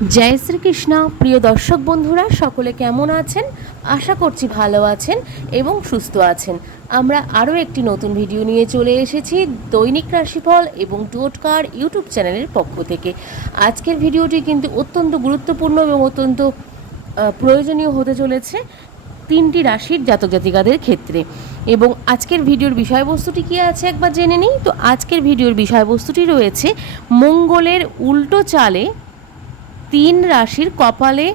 জয় শ্রীকৃষ্ণ। প্রিয় দর্শক বন্ধুরা, সকলে কেমন আছেন? আশা করছি ভালো আছেন এবং সুস্থ আছেন। আমরা আরও একটি নতুন ভিডিও নিয়ে চলে এসেছি দৈনিক রাশিফল এবং টোটকার ইউটিউব চ্যানেলের পক্ষ থেকে। আজকের ভিডিওটি কিন্তু অত্যন্ত গুরুত্বপূর্ণ এবং অত্যন্ত প্রয়োজনীয় হতে চলেছে তিনটি রাশির জাতক জাতিকাদের ক্ষেত্রে। এবং আজকের ভিডিওর বিষয়বস্তুটি কি আছে একবার জেনে নিই? তো আজকের ভিডিওর বিষয়বস্তুটি রয়েছে মঙ্গলের উল্টো চালে তিন রাশির কপালে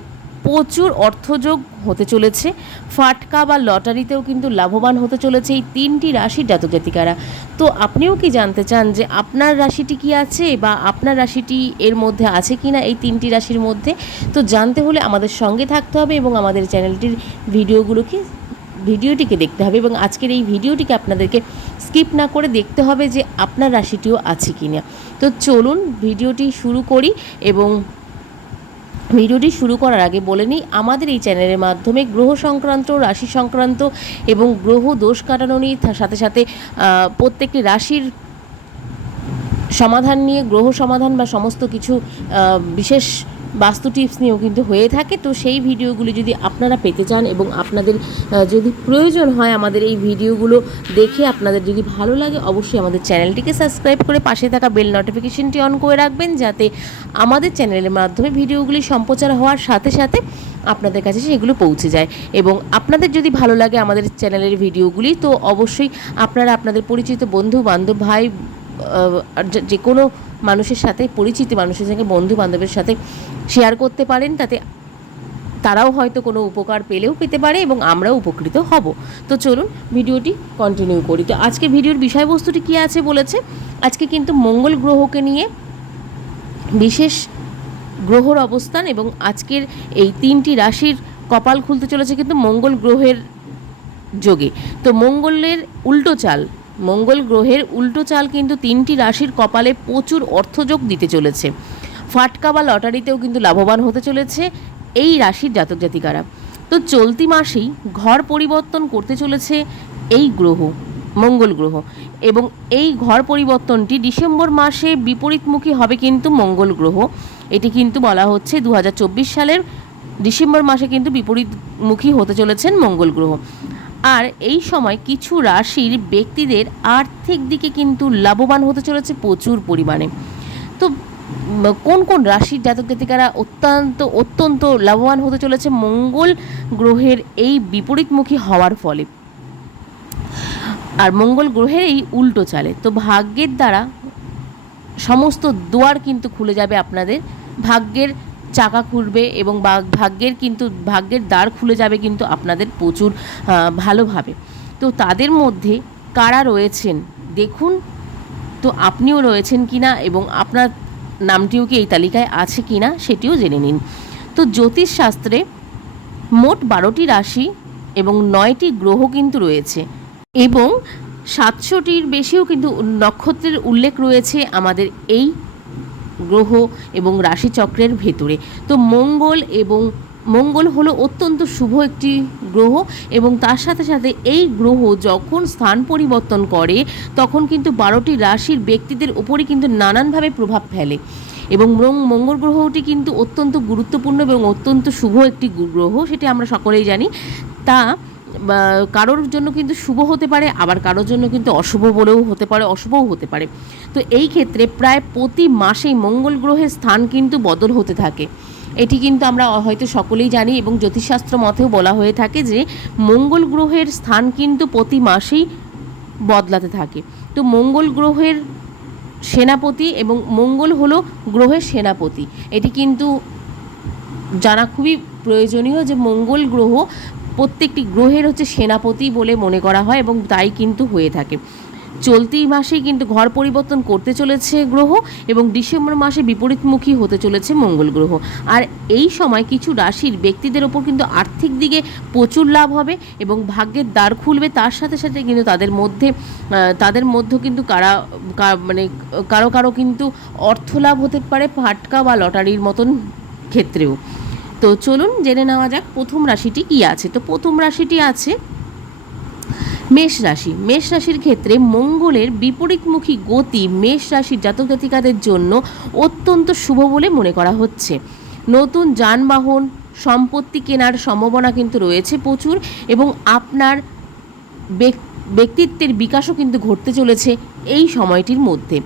প্রচুর অর্থযোগ হতে চলেছে। ফাটকা বা লটারিতেও কিন্তু লাভবান হতে চলেছে এই তিনটি রাশির জাতক জাতিকারা। তো আপনিও কি জানতে চান যে আপনার রাশিটি কি আছে বা আপনার রাশিটি এর মধ্যে আছে কি না এই তিনটি রাশির মধ্যে? তো জানতে হলে আমাদের সঙ্গে থাকতে হবে এবং আমাদের চ্যানেলটির ভিডিওগুলোকে, ভিডিওটিকে দেখতে হবে এবং আজকের এই ভিডিওটিকে আপনাদেরকে স্কিপ না করে দেখতে হবে যে আপনার রাশিটিও আছে কি না তো চলুন ভিডিওটি শুরু করি এবং ভিডিওটি শুরু করার আগে বলে নিই, আমাদের এই চ্যানেলের মাধ্যমে গ্রহ সংক্রান্ত, রাশি সংক্রান্ত এবং গ্রহ দোষ কাটানো নিয়ে সাথে সাথে প্রত্যেকটি রাশির সমাধান নিয়ে, গ্রহ সমাধান বা সমস্ত কিছু বিশেষ বাস্তু টিপস নিয়েও কিন্তু হয়ে থাকে। তো সেই ভিডিওগুলি যদি আপনারা পেতে চান এবং আপনাদের যদি প্রয়োজন হয় আমাদের এই ভিডিওগুলো দেখে আপনাদের যদি ভালো লাগে, অবশ্যই আমাদের চ্যানেলটিকে সাবস্ক্রাইব করে পাশে থাকা বেল নোটিফিকেশনটি অন করে রাখবেন যাতে আমাদের চ্যানেলের মাধ্যমে ভিডিওগুলি সম্প্রচার হওয়ার সাথে সাথে আপনাদের কাছে সেগুলো পৌঁছে যায়। এবং আপনাদের যদি ভালো লাগে আমাদের চ্যানেলের ভিডিওগুলি, তো অবশ্যই আপনারা আপনাদের পরিচিত বন্ধু বান্ধব ভাই যে- কোনো মানুষের সাথে, পরিচিত মানুষের সঙ্গে বন্ধু বান্ধবের সাথে শেয়ার করতে পারেন, তাতে তারাও হয়তো কোনো উপকার পেলেও পেতে পারে এবং আমরাও উপকৃত হব। তো চলুন ভিডিওটি কন্টিনিউ করি। তো আজকে ভিডিওর বিষয়বস্তুটি কী আছে বলেছে? আজকে কিন্তু মঙ্গল গ্রহকে নিয়ে বিশেষ গ্রহর অবস্থান এবং আজকের এই তিনটি রাশির কপাল খুলতে চলেছে কিন্তু মঙ্গল গ্রহের যোগে। তো মঙ্গলের উল্টো চাল মঙ্গল গ্রহের উল্টো চাল কিন্তু তিনটি রাশির কপালে প্রচুর অর্থযোগ দিতে চলেছে। ফাটকা বা লটারিতেও কিন্তু লাভবান হতে চলেছে এই রাশির জাতক জাতিকারা। তো চলতি মাসেই ঘর পরিবর্তন করতে চলেছে এই গ্রহ, মঙ্গল গ্রহ। এবং এই ঘর পরিবর্তনটি ডিসেম্বর মাসে বিপরীতমুখী হবে কিন্তু মঙ্গল গ্রহ। এটি কিন্তু বলা হচ্ছে দু হাজার চব্বিশ সালের ডিসেম্বর মাসে কিন্তু বিপরীতমুখী হতে চলেছেন মঙ্গল গ্রহ। আর এই সময় কিছু রাশির ব্যক্তিদের আর্থিক দিকে কিন্তু লাভবান হতে চলেছে প্রচুর পরিমাণে। তো কোন কোন রাশির জাতক জাতিকারা অত্যন্ত অত্যন্ত লাভবান হতে চলেছে মঙ্গল গ্রহের এই বিপরীতমুখী হওয়ার ফলে? আর মঙ্গল গ্রহের এই উল্টো চালে। তো ভাগ্যের দ্বারা সমস্ত দুয়ার কিন্তু খুলে যাবে আপনাদের। ভাগ্যের চাকা খুলবে এবং ভাগ্যের কিন্তু, ভাগ্যের দ্বার খুলে যাবে কিন্তু আপনাদের প্রচুর ভালোভাবে। তো তাদের মধ্যে কারা রয়েছেন? দেখুন, তো আপনিও রয়েছেন কি না এবং আপনার নামটিও কি এই তালিকায় আছে কি না সেটিও জেনে নিন। তো জ্যোতিষশাস্ত্রে মোট বারোটি রাশি এবং নয়টি গ্রহ কিন্তু রয়েছে এবং সাতশোটির বেশিও কিন্তু নক্ষত্রের উল্লেখ রয়েছে আমাদের এই গ্রহ এবং রাশিচক্রের ভেতরে। তো মঙ্গল এবং মঙ্গল হলো অত্যন্ত শুভ একটি গ্রহ এবং তার সাথে সাথে এই গ্রহ যখন স্থান পরিবর্তন করে, তখন কিন্তু বারোটি রাশির ব্যক্তিদের উপরই কিন্তু নানানভাবে প্রভাব ফেলে। এবং মঙ্গল গ্রহটি কিন্তু অত্যন্ত গুরুত্বপূর্ণ এবং অত্যন্ত শুভ একটি গ্রহ, সেটি আমরা সকলেই জানি। তা কারোর জন্য কিন্তু শুভ হতে পারে, আবার কারোর জন্য কিন্তু অশুভ বলেও হতে পারে, অশুভও হতে পারে। তো এই ক্ষেত্রে প্রায় প্রতি মাসেই মঙ্গল গ্রহের স্থান কিন্তু বদল হতে থাকে। এটি কিন্তু আমরা হয়তো সকলেই জানি এবং জ্যোতিষশাস্ত্র মতেও বলা হয়ে থাকে যে মঙ্গল গ্রহের স্থান কিন্তু প্রতি মাসেই বদলাতে থাকে। তো মঙ্গল গ্রহের সেনাপতি এবং মঙ্গল হলো গ্রহের সেনাপতি। এটি কিন্তু জানা খুবই প্রয়োজনীয় যে মঙ্গল গ্রহ প্রত্যেকটি গ্রহের হচ্ছে সেনাপতি বলে মনে করা হয় এবং তাই কিন্তু হয়ে থাকে। চলতি মাসেই কিন্তু ঘর পরিবর্তন করতে চলেছে গ্রহ এবং ডিসেম্বর মাসে বিপরীতমুখী হতে চলেছে মঙ্গল গ্রহ। আর এই সময় কিছু রাশির ব্যক্তিদের ওপর কিন্তু আর্থিক দিকে প্রচুর লাভ হবে এবং ভাগ্যের দ্বার খুলবে তার সাথে সাথে কিন্তু তাদের মধ্যে তাদের মধ্যে কিন্তু কারা মানে কারও কারও কিন্তু অর্থ লাভ হতে পারে ফাটকা বা লটারির মতন ক্ষেত্রেও। তো চলুন জেনে নেওয়া যাক প্রথম রাশিটি কি আছে। তো প্রথম রাশিটি আছে মেষ রাশি। মেষ রাশির ক্ষেত্রে মঙ্গলের বিপরীতমুখী গতি মেষ রাশির জাতক জাতিকাদের জন্য অত্যন্ত শুভ বলে মনে করা হচ্ছে। নতুন যানবাহন, সম্পত্তি কেনার সম্ভাবনা কিন্তু রয়েছে প্রচুর এবং আপনার ব্যক্তিত্বের বিকাশও কিন্তু ঘটতে চলেছে এই সময়টির মধ্যে।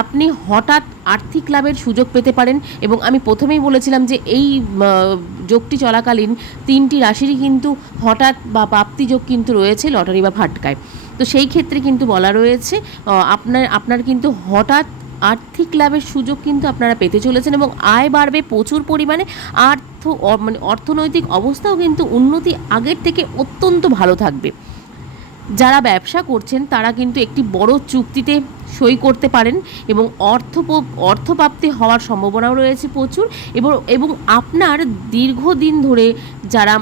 আপনি হঠাৎ আর্থিক লাভের সুযোগ পেতে পারেন এবং আমি প্রথমেই বলেছিলাম যে এই যোগটি চলাকালীন তিনটি রাশিরই কিন্তু হঠাৎ বা প্রাপ্তি যোগ কিন্তু রয়েছে লটারি বা ফাটকায়। তো সেই ক্ষেত্রে কিন্তু বলা রয়েছে আপনার আপনার কিন্তু হঠাৎ আর্থিক লাভের সুযোগ কিন্তু আপনারা পেতে চলেছেন এবং আয় বাড়বে প্রচুর পরিমাণে। আর্থ মানে অর্থনৈতিক অবস্থাও কিন্তু উন্নতি আগের থেকে অত্যন্ত ভালো থাকবে। যারা ব্যবসা করছেন, তারা কিন্তু একটি বড় চুক্তিতে সই করতে পারেন এবং অর্থ অর্থপ্রাপ্তি হওয়ার সম্ভাবনাও রয়েছে প্রচুর এবং এবং আপনার দীর্ঘদিন ধরে যারা,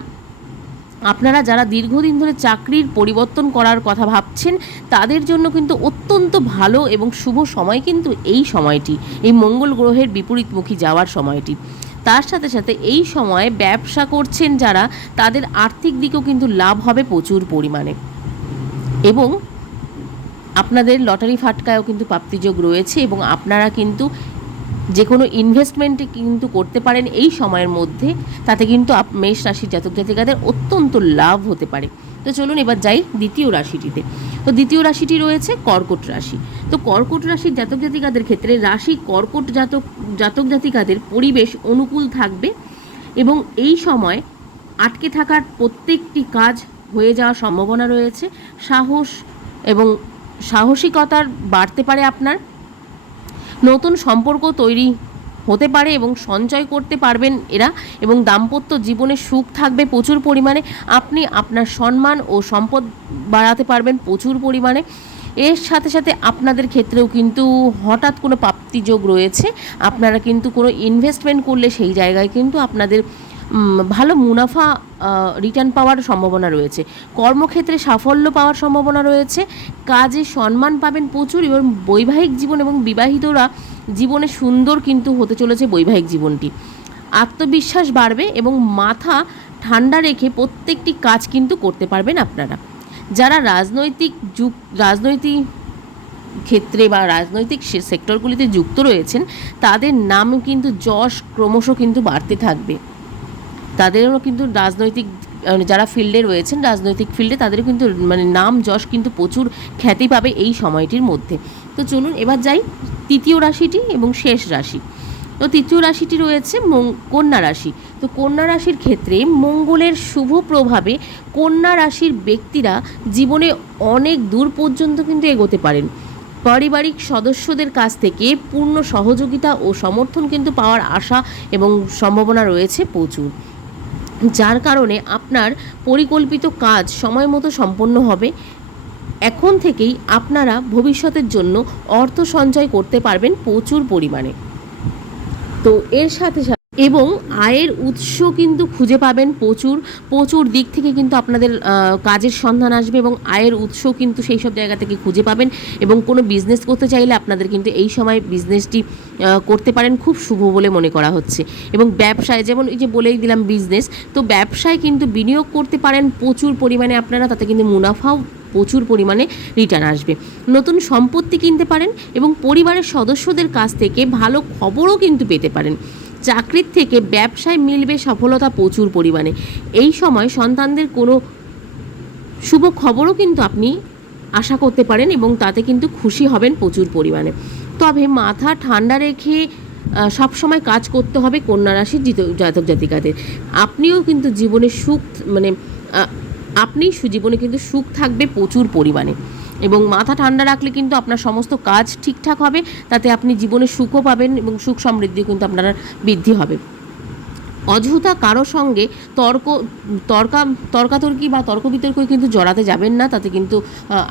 আপনারা যারা দীর্ঘদিন ধরে চাকরির পরিবর্তন করার কথা ভাবছেন, তাদের জন্য কিন্তু অত্যন্ত ভালো এবং শুভ সময় কিন্তু এই সময়টি, এই মঙ্গল গ্রহের বিপরীতমুখী যাওয়ার সময়টি। তার সাথে সাথে এই সময় ব্যবসা করছেন যারা, তাদের আর্থিক দিকেও কিন্তু লাভ হবে প্রচুর পরিমাণে। এবং আপনাদের লটারি ফাটকায়ও কিন্তু প্রাপ্তিযোগ রয়েছে এবং আপনারা কিন্তু যে কোনো ইনভেস্টমেন্ট কিন্তু করতে পারেন এই সময়ের মধ্যে, তাতে কিন্তু মেষ রাশির জাতক জাতিকাদের অত্যন্ত লাভ হতে পারে। তো চলুন এবার যাই দ্বিতীয় রাশিটিতে। তো দ্বিতীয় রাশিটি রয়েছে কর্কট রাশি। তো কর্কট রাশির জাতক জাতিকাদের ক্ষেত্রে রাশি কর্কট জাতক জাতক জাতিকাদের পরিবেশ অনুকূল থাকবে এবং এই সময় আটকে থাকার প্রত্যেকটি কাজ হয়ে যাওয়ার সম্ভাবনা রয়েছে। সাহস এবং সাহসিকতার বাড়তে পারে আপনার। নতুন সম্পর্ক তৈরি হতে পারে এবং সঞ্চয় করতে পারবেন এরা এবং দাম্পত্য জীবনে সুখ থাকবে প্রচুর পরিমাণে। আপনি আপনার সম্মান ও সম্পদ বাড়াতে পারবেন প্রচুর পরিমাণে। এর সাথে সাথে আপনাদের ক্ষেত্রেও কিন্তু হঠাৎ কোনো প্রাপ্তিযোগ রয়েছে। আপনারা কিন্তু কোনো ইনভেস্টমেন্ট করলে সেই জায়গায় কিন্তু আপনাদের ভালো মুনাফা রিটার্ন পাওয়ার সম্ভাবনা রয়েছে। কর্মক্ষেত্রে সাফল্য পাওয়ার সম্ভাবনা রয়েছে। কাজে সম্মান পাবেন প্রচুর এবং বৈবাহিক জীবন এবং বিবাহিতরা জীবনে সুন্দর কিন্তু হতে চলেছে বৈবাহিক জীবনটি। আত্মবিশ্বাস বাড়বে এবং মাথা ঠান্ডা রেখে প্রত্যেকটি কাজ কিন্তু করতে পারবেন আপনারা। যারা রাজনৈতিক যুগ, রাজনৈতিক ক্ষেত্রে বা রাজনৈতিক সেক্টরগুলিতে যুক্ত রয়েছেন, তাদের নাম কিন্তু যশ ক্রমশ কিন্তু বাড়তে থাকবে। তাদেরও কিন্তু রাজনৈতিক মানে যারা ফিল্ডে রয়েছেন রাজনৈতিক ফিল্ডে তাদেরও কিন্তু মানে নাম যশ কিন্তু প্রচুর খ্যাতি পাবে এই সময়টির মধ্যে। তো চলুন এবার যাই তৃতীয় রাশিটি এবং শেষ রাশি। তো তৃতীয় রাশিটি রয়েছে কন্যা রাশি। তো কন্যা রাশির ক্ষেত্রে মঙ্গলের শুভ প্রভাবে কন্যা রাশির ব্যক্তিরা জীবনে অনেক দূর পর্যন্ত কিন্তু এগোতে পারেন। পারিবারিক সদস্যদের কাছ থেকে পূর্ণ সহযোগিতা ও সমর্থন কিন্তু পাওয়ার আশা এবং সম্ভাবনা রয়েছে প্রচুর। যার কারণে আপনার পরিকল্পিত কাজ সময় মতো সম্পন্ন হবে। এখন থেকেই আপনারা ভবিষ্যতের জন্য অর্থ সঞ্চয় করতে পারবেন প্রচুর পরিমাণে। তো এর সাথে সাথে এবং আয়ের উৎস কিন্তু খুঁজে পাবেন প্রচুর প্রচুর দিক থেকে কিন্তু আপনাদের কাজের সন্ধান আসবে এবং আয়ের উৎস কিন্তু সেই সব জায়গা থেকে খুঁজে পাবেন এবং কোনো বিজনেস করতে চাইলে আপনাদের কিন্তু এই সময় বিজনেসটি করতে পারেন খুব শুভ বলে মনে করা হচ্ছে। এবং ব্যবসায় যেমন এই যে বলেই দিলাম বিজনেস তো ব্যবসায় কিন্তু বিনিয়োগ করতে পারেন প্রচুর পরিমাণে আপনারা, তাতে কিন্তু মুনাফাও প্রচুর পরিমাণে রিটার্ন আসবে। নতুন সম্পত্তি কিনতে পারেন এবং পরিবারের সদস্যদের কাছ থেকে ভালো খবরও কিন্তু পেতে পারেন। চাকরির থেকে ব্যবসায় মিলবে সফলতা প্রচুর পরিমাণে। এই সময় সন্তানদের কোনো শুভ খবরও কিন্তু আপনি আশা করতে পারেন এবং তাতে কিন্তু খুশি হবেন প্রচুর পরিমাণে। তবে মাথা ঠান্ডা রেখে সবসময় কাজ করতে হবে কন্যা রাশির জিত- জাতক জাতিকাদের। আপনিও কিন্তু জীবনে সুখ মানে আপনি জীবনে কিন্তু সুখ থাকবে প্রচুর পরিমাণে। এবং মাথা ঠান্ডা রাখলে কিন্তু আপনার সমস্ত কাজ ঠিকঠাক হবে, তাতে আপনি জীবনে সুখও পাবেন এবং সুখ সমৃদ্ধি কিন্তু আপনার বৃদ্ধি হবে। অযথা কারও সঙ্গে তর্ক তর্কা তর্কাতর্কি বা তর্ক বিতর্ক কিন্তু জড়াতে যাবেন না, তাতে কিন্তু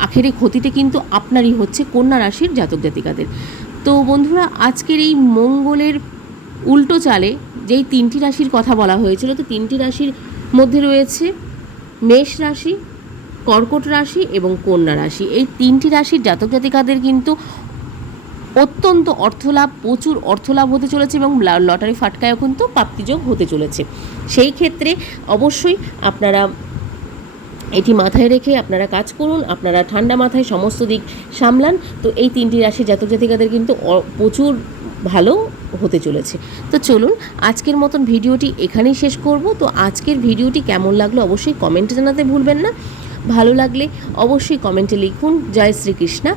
আখেরে ক্ষতিতে কিন্তু আপনারই হচ্ছে কন্যা রাশির জাতক জাতিকাদের। তো বন্ধুরা, আজকের এই মঙ্গলের উল্টো চালে যেই তিনটি রাশির কথা বলা হয়েছিল, তো তিনটি রাশির মধ্যে রয়েছে মেষ রাশি কর্কট রাশি এবং কন্যা রাশি। এই তিনটি রাশির জাতক জাতিকাদের কিন্তু অত্যন্ত অর্থলাভ, প্রচুর অর্থলাভ হতে চলেছে এবং লটারি ফাটকায়ও কিন্তু প্রাপ্তিযোগ হতে চলেছে। সেই ক্ষেত্রে অবশ্যই আপনারা এটি মাথায় রেখে আপনারা কাজ করুন, আপনারা ঠান্ডা মাথায় সমস্ত দিক সামলান। তো এই তিনটি রাশি জাতক জাতিকাদের কিন্তু প্রচুর ভালো হতে চলেছে। তো চলুন, আজকের মতন ভিডিওটি এখানেই শেষ করব। তো আজকের ভিডিওটি কেমন লাগল অবশ্যই কমেন্টে জানাতে ভুলবেন না। ভালো লাগলে অবশ্যই কমেন্টে লিখুন, জয় শ্রীকৃষ্ণা।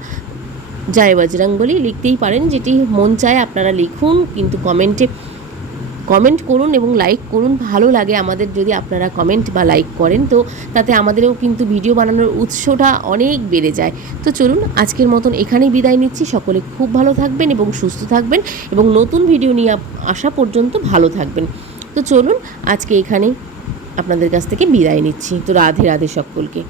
জয় বজরংবলী, লিখতেই পারেন যেটি মন চায় আপনারা লিখুন, কিন্তু কমেন্টে কমেন্ট করুন এবং লাইক করুন, ভালো লাগে আমাদের যদি আপনারা কমেন্ট বা লাইক করেন, তো তাতে আমাদেরও কিন্তু ভিডিও বানানোর উৎসটা অনেক বেড়ে যায়। তো চলুন, আজকের মতন এখানেই বিদায় নিচ্ছি, সকলে খুব ভালো থাকবেন এবং সুস্থ থাকবেন এবং নতুন ভিডিও নিয়ে আসা পর্যন্ত ভালো থাকবেন। তো চলুন, আজকে এখানেই আপনাদের কাছ থেকে বিদায় নিচ্ছি। তো রাধে রাধে সকলকে।